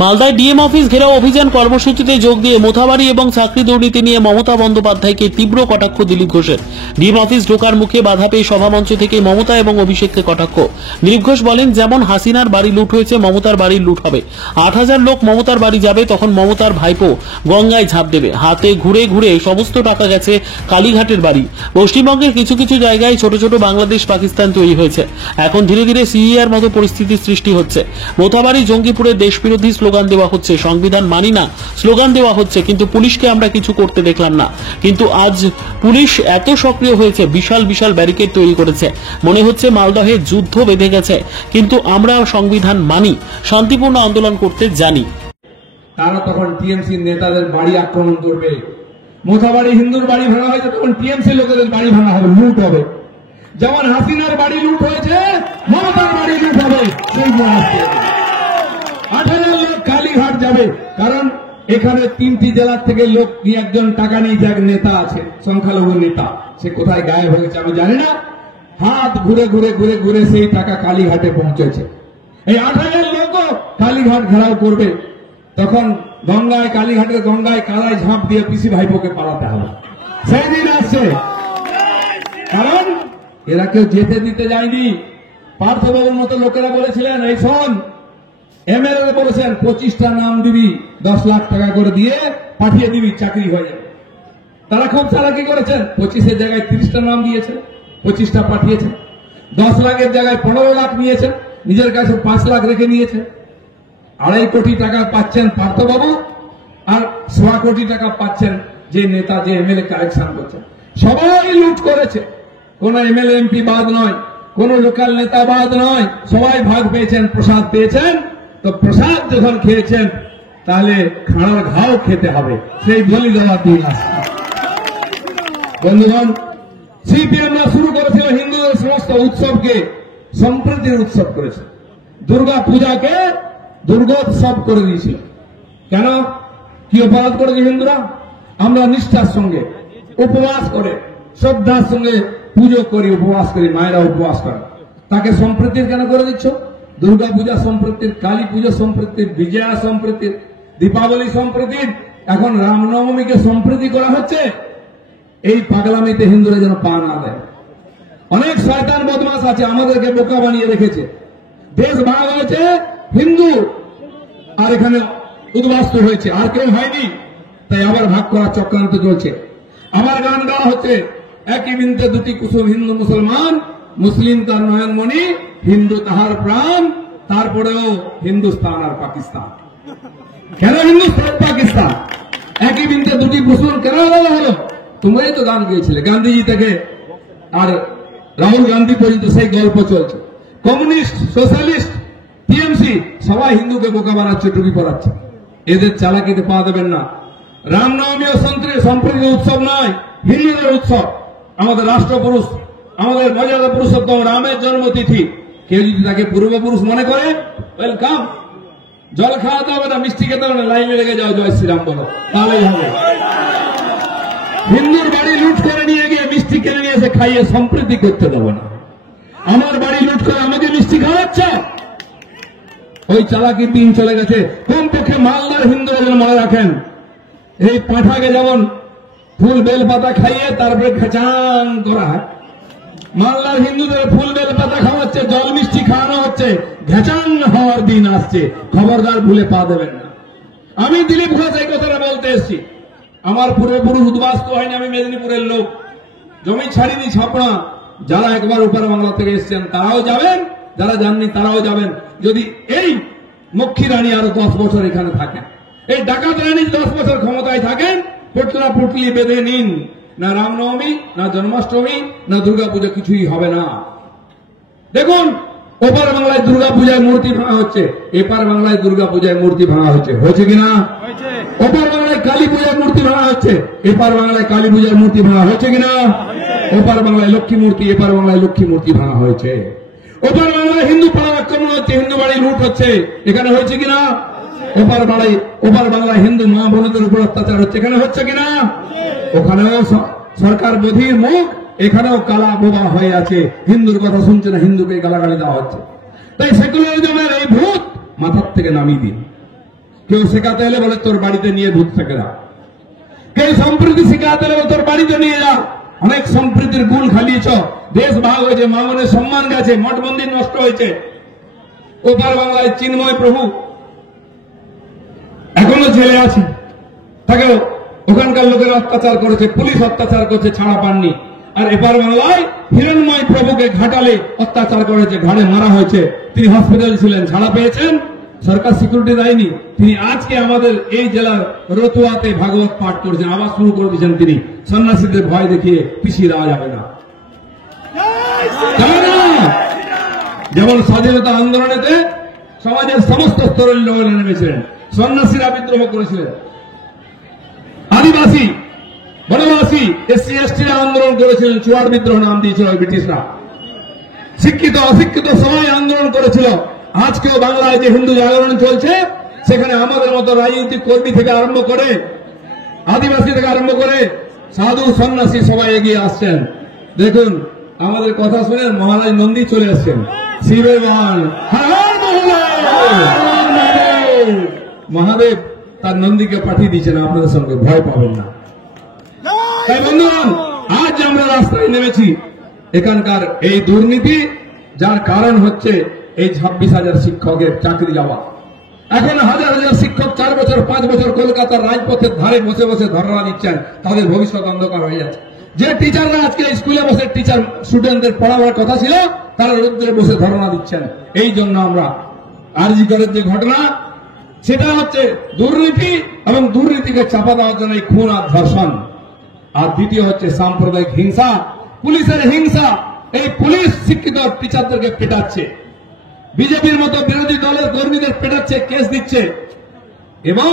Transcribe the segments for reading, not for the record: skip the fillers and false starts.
মালদায় DM office ঘেরাও অভিযান কর্মসূচিতে যোগ দিয়ে মোথাবাড়ি এবং চাকরি দুর্নীতি নিয়ে মমতা বন্দ্যোপাধ্যায়কে তীব্র কটাক্ষ দিলীপ ঘোষের। ডিএম অফিস ঢোকার মুখে বাধা পেয়ে সভামঞ্চ থেকে মমতা এবং অভিষেককে কটাক্ষ। দিলীপ ঘোষ বলেন, যেমন হাসিনার বাড়ি লুট হয়েছে, মমতার বাড়ি লুট হবে। ৮,০০০ লোক মমতার বাড়ি যাবে, তখন মমতার ভাইপো গঙ্গায় ঝাঁপ দেবে। হাতে ঘুরে ঘুরে সমস্ত টাকা গেছে কালীঘাটের বাড়ি। পশ্চিমবঙ্গের কিছু কিছু জায়গায় ছোট ছোট বাংলাদেশ পাকিস্তান তৈরি হয়েছে। এখন ধীরে ধীরে সিরিয়ার মতো পরিস্থিতির সৃষ্টি হচ্ছে। মোথাবাড়ি জঙ্গিপুরে দেশবিরোধী স্লোগান দেওয়া হচ্ছে, সংবিধান মানি না স্লোগান দেওয়া হচ্ছে, কিন্তু পুলিশকে আমরা কিছু করতে দেখলাম না। কিন্তু আজ পুলিশ এত সক্রিয় হয়েছে, বিশাল বিশাল ব্যারিকেড তৈরি করেছে, মনে হচ্ছে মালদহে যুদ্ধ বেঁধে গেছে। কিন্তু আমরা সংবিধান মানি, শান্তিপূর্ণ আন্দোলন করতে জানি। তারা তখন টিএমসি নেতাদের বাড়ি আক্রমণ করবে। মোথাবাড়ি হিন্দুর বাড়ি ভাঙা হয়েছে, তখন টিএমসি লোকেদের বাড়ি ভাঙা হবে, লুট হবে। যেমন হাসিনার বাড়ি লুট হয়েছে, মমতার বাড়ি লুট হবে। সেই ৮,০০০ লোক কালীঘাট যাবে, কারণ এখানে ৩টি জেলার থেকে লোক নিয়ে একজন টাকা নিয়ে যে এক নেতা আছে, সংখ্যালঘু নেতা, সে কোথায় গায়েব হয়েছে আমি জানি না। হাত ঘুরে ঘুরে ঘুরে ঘুরে সেই টাকা কালীঘাটে পৌঁছেছে। এই ৮,০০০ লোকও কালীঘাট ঘেরাও করবে, তখন গঙ্গায়, কালীঘাটের গঙ্গায় কালায় ঝাঁপ দিয়ে পিসি ভাইপোকে পালাতে হবে। সেই দিন আসছে, কারণ এরা কেউ যেতে দিতে যায়নি। পার্থবাবুর মতো লোকেরা বলেছিলেন, এই শোন, এমএলএ বলেছেন 25টা নাম দিবি, 10 লাখ টাকা করে দিয়ে পাঠিয়ে দিবি, চাকরি হয়ে যাবে। তারা খুব চালাকি করেছেন, 25-এর জায়গায় 30টা নাম দিয়েছে, 25টা পাঠিয়েছে। 10 লাখের জায়গায় 15 লাখ নিয়েছে, নিজের কাছে 5 লাখ রেখে নিয়েছে। 2.5 কোটি টাকা পাচ্ছেন পার্থবাবু, আর 1.25 কোটি টাকা পাচ্ছেন যে নেতা, যে এমএলএ কালেকশন করছে। সবাই লুট করেছে, কোন এমএলএ এমপি বাদ নয়, কোন লোকাল নেতা বাদ নয়, সবাই ভাগ পেয়েছেন, প্রসাদ পেয়েছেন। তো প্রসাদ যখন খেয়েছেন, তাহলে খাড়ার ঘাও খেতে হবে, সেই বলি দেওয়ার দিন আসছে। বন্ধুগণ, সিপিএমরা শুরু করেছিল হিন্দুদের সমস্ত উৎসবকে সম্প্রীতির উৎসব করেছে। দুর্গা পূজাকে দুর্গোৎসব করে দিয়েছিল। কেন? কি অপরাধ করেছে হিন্দুরা? আমরা নিষ্ঠার সঙ্গে উপবাস করে, শ্রদ্ধার সঙ্গে পুজো করি, উপবাস করি, মায়েরা উপবাস করে, তাকে সম্প্রীতির কেন করে দিচ্ছ? দুর্গা পূজা সম্প্রীতির, কালী পূজা সম্প্রীতির, বিজয়া সম্প্রীতির, দীপাবলি সম্প্রীতির, এখন রামনবমীকে সম্প্রীতি করা হচ্ছে। এই পাগলামিতে হিন্দুরা যেন পা না দেয়। অনেক শয়তান বদমাস আছে, আমাদেরকে বোকা বানিয়ে রেখেছে। দেশ ভাগ হয়েছে, হিন্দু আর এখানে উদ্বাস্তু হয়েছে, আর কেউ হয়নি, তাই আবার ভাগ করার চক্রান্ত চলছে। আমার গান গাওয়া হচ্ছে, একই বৃন্তে দুটি কুসুম, হিন্দু মুসলমান, মুসলিম তার নয়নমণি, হিন্দু তাহার প্রাণ, তারপরেও হিন্দুস্তান আর পাকিস্তান। কেন হিন্দুস্তান পাকিস্তান? একই বৃন্তে দুটি কুসুম কেন বলা হলো? তোমরাই তো গান গিয়েছিলে, গান্ধীজি থেকে আর রাহুল গান্ধী পর্যন্ত সেই গল্প চলছে। কমিউনিস্ট, সোশ্যালিস্ট, টিএমসি সবাই হিন্দুকে বোকা বানাচ্ছে, টুপি পরাচ্ছে। এদের চালাকিতে পা দেবেন না। রামনবমী ও সম্প্রীতির উৎসব নয়, হিন্দুদের উৎসব। আমাদের রাষ্ট্রপুরুষ, আমাদের মর্যাদা পুরুষোত্তম রামের জন্মতিথি। কেউ যদি তাকে পূর্বপুরুষ মনে করে, ওয়েলকাম। জল খাওয়াতে হবে না, মিষ্টি খেতে হবে না, লাইনে লেগে যাও, জয় শ্রীরাম বলো, তাহলেই হবে। হিন্দুর বাড়ি লুট করে নিয়ে গিয়ে মিষ্টি কিনে নিয়ে এসে খাইয়ে সম্প্রীতি করতে দেবো না। আমার বাড়ি লুট করে আমাকে মিষ্টি খাওয়াচ্ছ, ওই চালাকির দিন চলে গেছে। কমপক্ষে মালদার হিন্দুরা যেন মনে রাখেন, এই পাঁঠাকে যেমন ফুল বেল পাতা খাইয়ে তারপরে খেচান করা হয়, মালদার হিন্দুদের ফুল বেল পাতা খাওয়াচ্ছে, জল মিষ্টি খাওয়ানো হচ্ছে, ঘেচান হওয়ার দিন আসছে। খবরদার ভুলে পা দেবেন না। আমি দিলীপ ঘোষ এই কথাটা বলতে এসেছি। আমার পূর্বপুরুষ উদ্বাস্তু হয়নি, আমি মেদিনীপুরের লোক, জমি ছাড়িনি, ছাপড়া। যারা একবার উপর বাংলা থেকে এসছেন তারাও যাবেন, যারা যাননি তারাও যাবেন। যদি এই মক্ষী রানী আরো 10 বছর এখানে থাকেন, এই ডাকাত রানী 10 বছর ক্ষমতায় থাকেন, পুটলা পুটলি বেঁধে নিন, না রামনবমী, না জন্মাষ্টমী, না দুর্গাপূজা, কিছুই হবে না। দেখুন, ওপার বাংলায় দুর্গাপূজায় মূর্তি ভাঙা হচ্ছে, এপার বাংলায় দুর্গাপূজায় মূর্তি ভাঙা হচ্ছে, হয়েছে কিনা? ওপার বাংলায় কালী পূজায় মূর্তি ভাঙা হচ্ছে, এপার বাংলায় কালী পূজায় মূর্তি ভাঙা হয়েছে কিনা? ওপার বাংলায় লক্ষ্মী মূর্তি, এপার বাংলায় লক্ষ্মী মূর্তি ভাঙা হয়েছে। ওপার বাংলায় হিন্দু পাড়া আক্রমণ হচ্ছে, হিন্দু বাড়ি লুট হচ্ছে, এখানে হয়েছে কিনা? ওপার বাংলায় হিন্দু মা বোনদের উপর অত্যাচার হচ্ছে, এখানে হচ্ছে কিনা? ওখানেও সরকার বধির মুখ, এখানেও কালা বোবা হয়ে আছে, হিন্দুর কথা শুনছে না, হিন্দুকে গালাগালি দেওয়া হচ্ছে। তাই সেকুলারিজমের এই ভূত মাথার থেকে নামিয়ে দিন। কেউ শেখাতে এলে বলে তোর বাড়িতে নিয়ে ভূত থেকে যা, কেউ সম্প্রীতি শেখাতে এলে তোর বাড়িতে নিয়ে যা। অনেক সম্প্রীতির গুণ খালিয়েছ, দেশ ভাগ হয়েছে, মা বোনের সম্মান গেছে, মঠ মন্দির নষ্ট হয়েছে। ওপার বাংলায় চিন্ময় প্রভু এখনো জেলে আছে, তাকে ওখানকার লোকের অত্যাচার করেছে, পুলিশ অত্যাচার করছে, ছাড়া পাননি। আর এপার বাংলায় হিরণময় প্রভুকে ঘাটালে অত্যাচার করেছে, ঘাড়ে মারা হয়েছে, তিনি হসপিটাল ছিলেন, ছাড়া পেয়েছেন, সরকার সিকিউরিটি দেয়নি। তিনি আজকে আমাদের এই জেলার রতুয়াতে ভাগবত পাঠ করছেন, আবার শুরু করে দিয়েছেন তিনি। সন্ন্যাসীদের ভয় দেখিয়ে পিছিয়ে দেওয়া যাবে না, যাবে না। যেমন স্বাধীনতা আন্দোলনেতে সমাজের সমস্ত স্তরের লোকেরা নেমেছিলেন, সন্ন্যাসীরা বিদ্রোহ করেছিলেন, আদিবাসী বনবাসী এসসি এসটিরা আন্দোলন করেছিলেন, চুয়ার বিদ্রোহ নাম দিয়েছিল ব্রিটিশরা। শিক্ষিত অশিক্ষিত সবাই আন্দোলন করেছিল। আজকেও বাংলায় যে হিন্দু জাগরণ চলছে, সেখানে আমাদের মতো রাজনৈতিক কর্মী থেকে আরম্ভ করে, আদিবাসী থেকে আরম্ভ করে সাধু সন্ন্যাসী সবাই এগিয়ে আসছেন। দেখুন আমাদের কথা শুনে মহারাজ নন্দী চলে আসছেন, শিবের মহান মহাদেব তার নন্দীকে পাঠিয়ে দিয়েছেন আপনাদের সঙ্গে, ভয় পাবেন না। তাই বন্ধুগণ, আজ আমরা রাস্তায় নেমেছি, এখানকার এই দুর্নীতি, যার কারণ হচ্ছে এই 26,000 শিক্ষকের চাকরি যাওয়া। এখন হাজার হাজার শিক্ষক 4 বছর 5 বছর কলকাতার রাজপথের ধারে বসে বসে ধর্ণা দিচ্ছেন, তাদের ভবিষ্যৎ অন্ধকার হয়ে যাচ্ছে। যে টিচাররা আজকে স্কুলে বসে টিচার স্টুডেন্টদের পড়াবার কথা ছিল, তারা রোদ্রে বসে ধর্ণা দিচ্ছেন। এই জন্য আমরা আরজি করের যে ঘটনা, সেটা হচ্ছে দুর্নীতি, এবং দুর্নীতিকে চাপা দেওয়ার জন্য এই খুন আর ধর্ষণ। আর দ্বিতীয় হচ্ছে সাম্প্রদায়িক হিংসা, পুলিশের হিংসা। এই পুলিশ শিক্ষিত টিচারদেরকে পেটাচ্ছে, বিজেপির মতো বিরোধী দলের কর্মীদের পেটাচ্ছে, কেস দিচ্ছে, এবং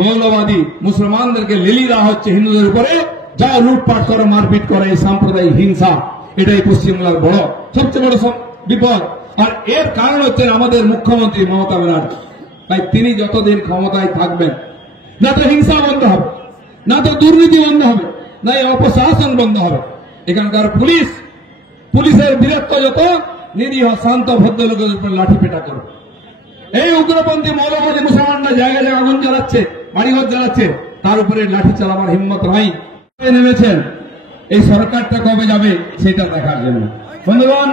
মৌলবাদী মুসলমানদেরকে লেলি দেওয়া হচ্ছে হিন্দুদের উপরে, যা লুটপাট করে মারপিট করে। এই সাম্প্রদায়িক হিংসা, এটাই পশ্চিমবাংলার বড় সবচেয়ে বড় বিপদ। আর এর কারণ হচ্ছে আমাদের মুখ্যমন্ত্রী মমতা ব্যানার্জি। তাই তিনি যতদিন ক্ষমতায় থাকবেন, না তো হিংসা বন্ধ হবে, না তো দুর্নীতি বন্ধ হবে, না এই অপশাসন বন্ধ হবে। এখানকার পুলিশের বীরত্ব যত, নিরীহ শান্ত ভদ্রলোকের উপর লাঠি পেটা করবে। এই উগ্রপন্থী মৌলবাদী মুসলমানরা জায়গায় জায়গায় আগুন জ্বালাচ্ছে, বাড়িঘর জ্বালাচ্ছে, তার উপরে লাঠি চালাবার হিম্মত নাই। নেমেছেন এই সরকারটা কবে যাবে সেটা দেখার জন্য। বন্ধুগণ,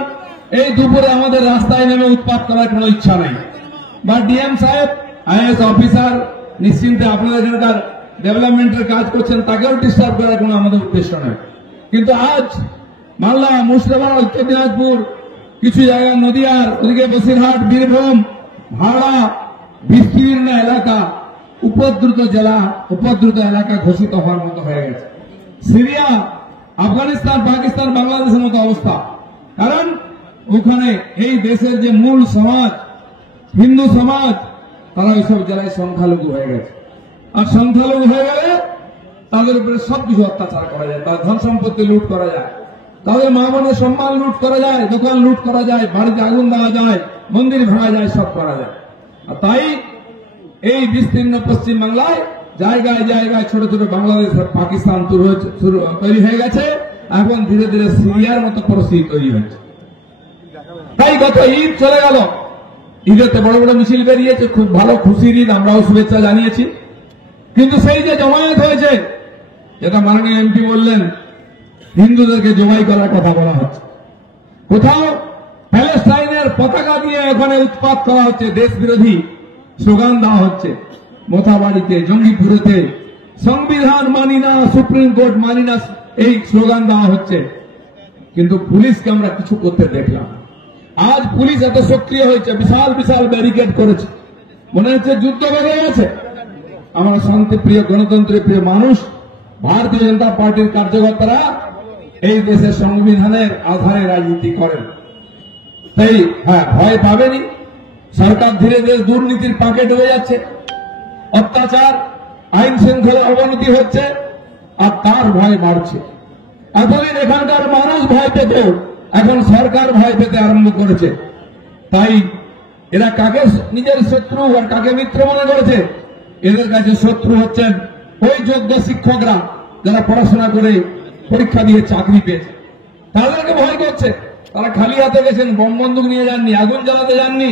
এই দুপুরে আমাদের রাস্তায় নেমে উৎপাত করার কোনো ইচ্ছা নাই, বা ডিএম সাহেব আইএস অফিসার নিশ্চিন্তে আপনাদের এখানকার ডেভেলপমেন্টের কাজ করছেন, তাকেও ডিস্টার্ব করার কোনো আমাদের উদ্দেশ্য নয়। কিন্তু আজ মালদা, মুর্শিদাবাদ, উত্তর দিনাজপুর, কিছু জায়গায় নদিয়ার ওদিকে বসিরহাট, বীরভূম, হাওড়া, বিস্তীর্ণ এলাকা উপদ্রুত জেলা, উপদ্রুত এলাকা ঘোষিত হওয়ার মতো হয়ে গেছে। সিরিয়া, আফগানিস্তান, পাকিস্তান, বাংলাদেশের মতো অবস্থা। কারণ ওখানে এই দেশের যে মূল সমাজ, হিন্দু সমাজ, তারা ওইসব জেলায় সংখ্যালঘু হয়ে গেছে। আর সংখ্যালঘু হয়ে গেলে তাদের উপরে সবকিছু অত্যাচার করা যায়, তাদের ধন সম্পত্তি লুট করা যায়, তাদের মা বোনের সম্মান লুট করা যায়, দোকান লুট করা যায়, বাড়িতে আগুন দেওয়া যায়, মন্দির ভাঙা যায়, সব করা যায়। আর তাই এই বিস্তীর্ণ পশ্চিম বাংলায় জায়গায় জায়গায় ছোট ছোট বাংলাদেশ, পাকিস্তান তৈরি হয়ে গেছে। এখন ধীরে ধীরে সিরিয়ার মতো পরিস্থিতি তৈরি হয়েছে। তাই গত ঈদ চলে গেল, ঈদেতে বড় বড় মিছিল বেরিয়েছে, খুব ভালো খুশির ঈদ, আমরাও শুভেচ্ছা জানিয়েছি। কিন্তু সেই যে জমায়েত হয়েছে, যেটা মাননীয় এমপি বললেন, হিন্দুদেরকে জমাই করার কথা বলা হচ্ছে। কোথাও প্যালেস্টাইনের পতাকা দিয়ে ওখানে উৎপাত করা হচ্ছে, দেশ বিরোধী স্লোগান দেওয়া হচ্ছে। মোথাবাড়িতে, জঙ্গিপুরেতে সংবিধান মানি না, সুপ্রিম কোর্ট মানি না, এই স্লোগান দেওয়া হচ্ছে। কিন্তু পুলিশকে আমরা কিছু করতে দেখলাম। আজ পুলিশ এত সক্রিয় হয়েছে, বিশাল বিশাল ব্যারিকেড করেছে, মনে হচ্ছে যুদ্ধ বেড়ে গেছে। আমরা শান্তিপ্রিয়, গণতন্ত্রের প্রিয় মানুষ, ভারতীয় জনতা পার্টির কার্যকর্তারা এই দেশের সংবিধানের আধারে রাজনীতি করেন। তাই ভয় পাবেনি। সরকার ধীরে ধীরে দুর্নীতির পাকেট হয়ে যাচ্ছে, অত্যাচার, আইন শৃঙ্খলার অবনতি হচ্ছে, আর তার ভয় বাড়ছে। এতদিন এখানকার মানুষ ভয় পেত, এখন সরকার ভয় পেতে আরম্ভ করেছে। তাই এরা কাকে নিজের শত্রু আর কাকে মিত্র মনে করেছে? এদের কাছে শত্রু হচ্ছেন ওই যোগ্য শিক্ষকরা, যারা পড়াশোনা করে পরীক্ষা দিয়ে চাকরি পেয়েছে, তাদেরকে ভয় করছে। তারা খালি হাতে গেছেন, বম বন্দুক নিয়ে যাননি, আগুন জ্বালাতে যাননি,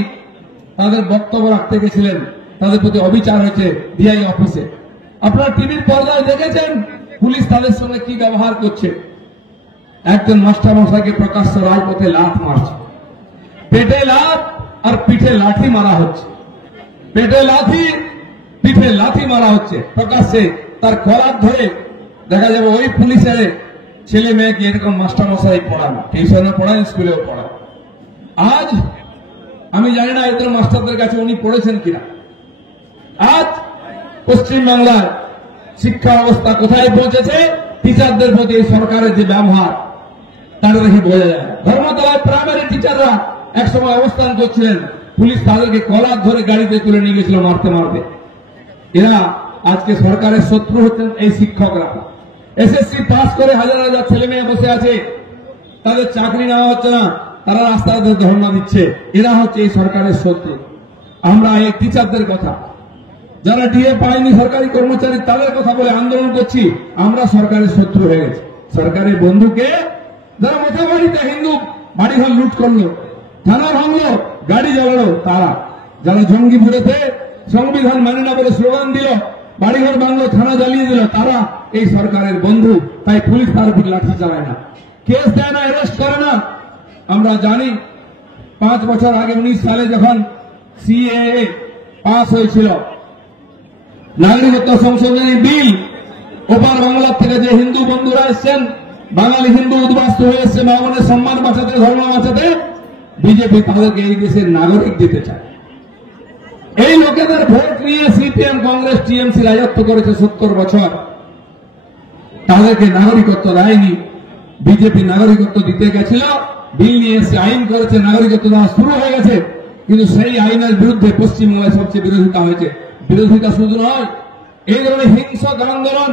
তাদের বক্তব্য রাখতে গেছিলেন। তাদের প্রতি অবিচার হয়েছে ডিআই অফিসে। আপনারা টিভির পর্দায় দেখেছেন পুলিশ তাদের সঙ্গে কি ব্যবহার করছে। একজন মাস্টার মশাইকে প্রকাশ্য রাজপথে লাথ মারছে, পেটে লাথ আর পিঠে লাঠি মারা হচ্ছে, পেটে লাথি পিঠে লাথি মারা হচ্ছে প্রকাশ্যে। তার কলার ধরে দেখা যাবে ওই পুলিশের ছেলে মেয়েকে এরকম মাস্টার মশাই পড়ান, টিউশনে পড়ান, স্কুলেও পড়ান। আজ আমি জানি না এদের মাস্টারদের কাছে উনি পড়েছেন কিনা। আজ পশ্চিমবাংলার শিক্ষা অবস্থা কোথায় পৌঁছেছে, টিচারদের প্রতি এই সরকারের যে ব্যবহার তার দেখে বোঝা যায়। ধর্মতলায় প্রাইমারি টিচাররা একসময় অবস্থান করছিলেন, পুলিশ তাদেরকে কলার ধরে গাড়িতে তুলে নিয়ে গেছিল মারতে মারতে। এরা আজকে সরকারের শত্রু হচ্ছেন এই শিক্ষকরা। এসএসসি পাস করে হাজার হাজার ছেলে মেয়ে বসে আছে, তাদের চাকরি নেওয়া হচ্ছে না, তারা রাস্তাতে ধর্ণা দিচ্ছে। এরা হচ্ছে এই সরকারের শত্রু। আমরা এই টিচারদের কথা, যারা ডিএ পায়নি সরকারি কর্মচারী, তাদের কথা বলে আন্দোলন করছি। আমরা সরকারের শত্রু হয়ে গেছি। সরকারের বন্ধুকে যারা মোথাবাড়িতে হিন্দু বাড়িঘর লুট করলো, থানা ভাঙলো, গাড়ি জ্বালালো, তারা যারা জঙ্গিপুরেতে সংবিধান মানে না বলে স্লোগান দিল, বাড়িঘর ভাঙলো, থানা জ্বালিয়ে দিল, তারা এই সরকারের বন্ধু। তাই পুলিশ তার উপর লাঠি চালায় না, কেস দেয় না, অ্যারেস্ট করে না। আমরা জানি 5 বছর আগে 19 সালে যখন সিএএ পাস হয়েছিল, নাগরিকত্ব সংশোধনী বিল, ওপার বাংলার থেকে যে হিন্দু বন্ধুরা এসছেন, বাঙালি হিন্দু উদ্বাস্ত হয়ে এসছে বাঙালির সম্মান বাঁচাতে, ধর্ম বাঁচাতে, বিজেপি তাদেরকে এই দেশের নাগরিক দিতে চায়। এই লোকেদের ভোট নিয়ে সিপিএম, কংগ্রেস, টিএমসি রাজত্ব করেছে 70 বছর, তাদেরকে নাগরিকত্ব দেয়নি। বিজেপি নাগরিকত্ব দিতে গেছিল, বিল নিয়ে এসে আইন করেছে, নাগরিকত্ব দেওয়া শুরু হয়ে গেছে। কিন্তু সেই আইনের বিরুদ্ধে পশ্চিমবঙ্গে সবচেয়ে বিরোধিতা হয়েছে। বিরোধিতা শুধু নয়, এই ধরনের হিংসক আন্দোলন,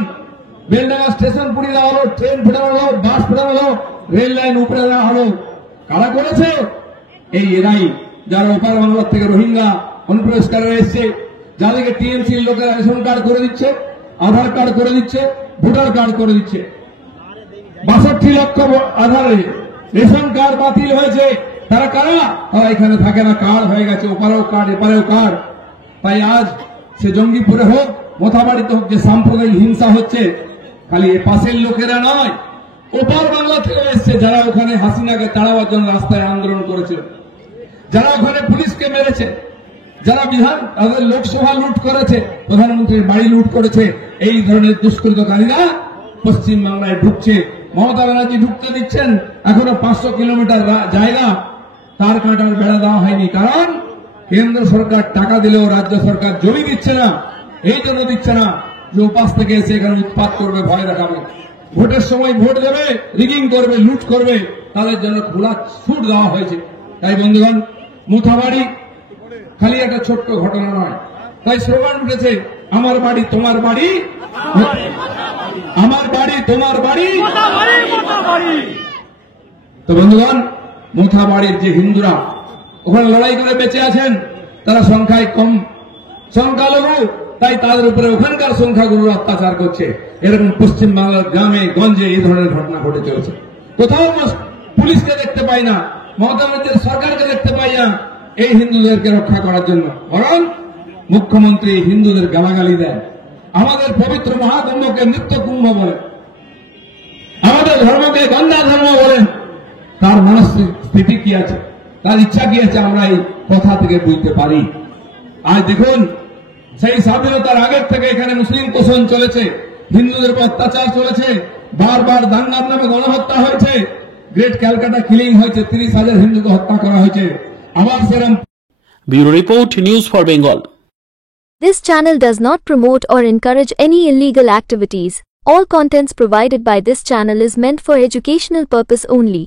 বেলডাঙ্গা স্টেশন পুড়িয়ে দেওয়া হলো, ট্রেন ফেটানো হলো, বাস ফেটানো হলো, রেল লাইন উপড়ে দেওয়া হলো, কারা করেছে? এই এরাই, যারা ওপার বাংলার থেকে রোহিঙ্গা অনুপ্রবেশকারীরা এসছে, যাদেরকে টিএমসির লোকেরা রেশন কার্ড করে দিচ্ছে, আধার কার্ড করে দিচ্ছে, ভোটার কার্ড করে দিচ্ছে। 62 লক্ষ আধারে রেশন কার্ড বাতিল হয়েছে। তারা কারা? তারা এখানে থাকে না, কার্ড হয়ে গেছে, ওপারেও কার্ড, এপারেও কার্ড। তাই আজ সে জঙ্গিপুরে হোক, মোথাবাড়িতে হোক, যে সাম্প্রদায়িক হিংসা হচ্ছে, খালি এ পাশের লোকেরা নয়, ওপার বাংলা থেকে এসছে, যারা ওখানে হাসিনাকে তাড়াবার জন্য রাস্তায় আন্দোলন করেছিল, যারা ওখানে পুলিশকে মেরেছে, যারা তাদের লোকসভা লুট করেছে, প্রধানমন্ত্রীর বাড়ি লুট করেছে, এই ধরনের দুষ্কৃতকারীরা পশ্চিমবাংলায় ঢুকছে। মমতা ব্যানার্জি ঢুকতে দিচ্ছেন, এখনো 500 কিলোমিটার জায়গা তার কাঁটার বেড়া দেওয়া হয়নি। কারণ কেন্দ্র সরকার টাকা দিলেও রাজ্য সরকার জমি দিচ্ছে না। এই জন্য দিচ্ছে না যে উপাস থেকে এসে এখানে উৎপাত করবে, ভয় দেখাবে, ভোটের সময় ভোট দেবে, রিগিং করবে, লুট করবে, তাদের জন্য খোলা ছুট দেওয়া হয়েছে। তাই বন্ধুগণ, মোথাবাড়ি খালি একটা ছোট্ট ঘটনা নয়। তাই স্লোগান উঠেছে, আমার বাড়ি তোমার বাড়ি, আমার বাড়ি তোমার বাড়ি। তো বন্ধুগণ, মোথাবাড়ির যে হিন্দুরা ওখানে লড়াই করে বেঁচে আছেন, তারা সংখ্যায় কম, সংখ্যালঘু, তাই তাদের উপরে ওখানকার সংখ্যাগুরু অত্যাচার করছে। এরকম পশ্চিমবাংলার গ্রামে গঞ্জে এই ধরনের ঘটনা ঘটে চলেছে। কোথাও পুলিশকে দেখতে পাই না, মমতা ব্যানার্জির সরকারকে দেখতে পাই না এই হিন্দুদেরকে রক্ষা করার জন্য। বরং মুখ্যমন্ত্রী হিন্দুদের গালাগালি দেন, আমাদের পবিত্র মহাকুম্ভকে মৃত্যু কুম্ভ বলেন, আমাদের ধর্মকে গন্ধা ধর্ম বলেন। তার মানসিক স্থিতি কি আছে, তার ইচ্ছা কি আছে, আমরা এই কথা থেকে বুঝতে পারি। আজ দেখুন, সেই স্বাধীনতার আগের থেকে এখানে মুসলিম তোষণ চলেছে, হিন্দুদের উপর অত্যাচার চলেছে, বারবার দাঙ্গার নামে গণহত্যা হয়েছে, গ্রেট ক্যালকাটা কিলিং হয়েছে, 30,000 হিন্দুকে হত্যা করা হয়েছে। আবার সেরকম। Bureau report, news for Bengal. This channel does not promote or encourage any illegal activities. All contents provided by this channel is meant for educational purpose only.